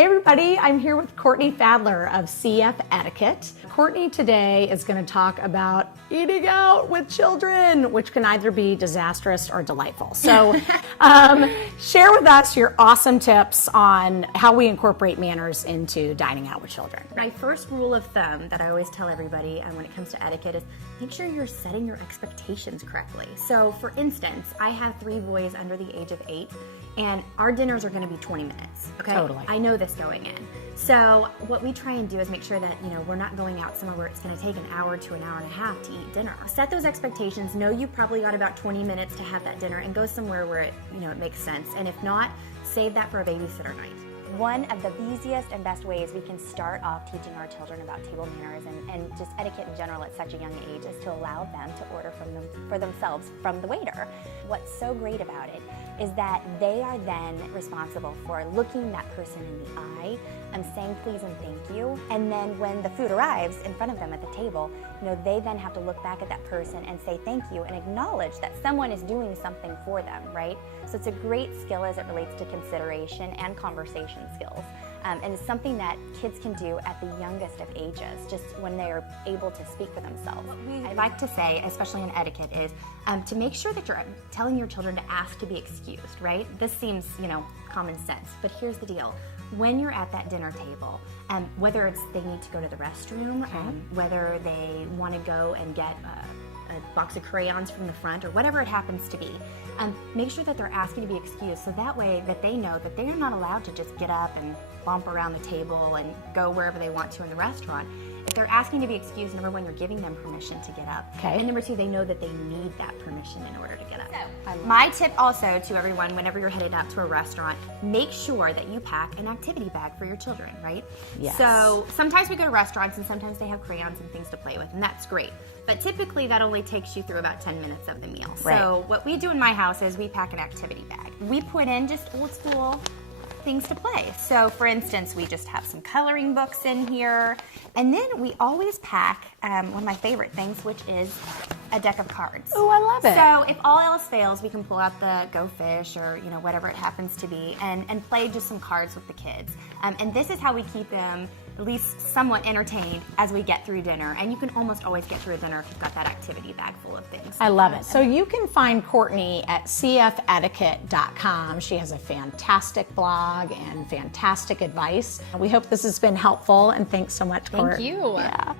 Hey everybody, I'm here with Courtney Fadler of CFEtiquette. Courtney today is going to talk about eating out with children, which can either be disastrous or delightful. So share with us your awesome tips on how we incorporate manners into dining out with children. My first rule of thumb that I always tell everybody when it comes to etiquette is make sure you're setting your expectations correctly. So for instance, I have 3 boys under the age of 8, and our dinners are going to be 20 minutes, okay? Totally. I know this going in. So what we try and do is make sure that, we're not going out somewhere where it's going to take an hour to an hour and a half to eat dinner. Set those expectations. Know you've probably got about 20 minutes to have that dinner, and go somewhere where it, it makes sense. And if not, save that for a babysitter night. One of the easiest and best ways we can start off teaching our children about table manners and just etiquette in general at such a young age is to allow them to order for themselves from the waiter. What's so great about it is that they are then responsible for looking that person in the eye and saying please and thank you. And then when the food arrives in front of them at the table, they then have to look back at that person and say thank you and acknowledge that someone is doing something for them, right? So it's a great skill as it relates to consideration and conversation skills. And it's something that kids can do at the youngest of ages, just when they are able to speak for themselves. I like to say, especially in etiquette, is to make sure that you're telling your children to ask to be excused, right? This seems, common sense, but here's the deal. When you're at that dinner table, whether it's they need to go to the restroom, whether they want to go and get a box of crayons from the front, or whatever it happens to be, make sure that they're asking to be excused, so that way that they know that they're not allowed to just get up and bump around the table and go wherever they want to in the restaurant. If they're asking to be excused, number 1, you're giving them permission to get up. Okay. And number 2, they know that they need that permission in order to get up. My tip also to everyone, whenever you're headed out to a restaurant, make sure that you pack an activity bag for your children, right? Yes. So sometimes we go to restaurants and sometimes they have crayons and things to play with, and that's great. But typically that only takes you through about 10 minutes of the meal. Right. So what we do in my house is we pack an activity bag. We put in just old school things to play. So for instance, we just have some coloring books in here, and then we always pack one of my favorite things, which is a deck of cards. Oh, I love it. So if all else fails, we can pull out the Go Fish or whatever it happens to be, and play just some cards with the kids. And this is how we keep them at least somewhat entertained as we get through dinner. And you can almost always get through a dinner if you've got that activity bag full of things. I love it. So you can find Courtney at CFEtiquette.com. She has a fantastic blog and fantastic advice. We hope this has been helpful, and thanks so much, Court. Thank you. Yeah.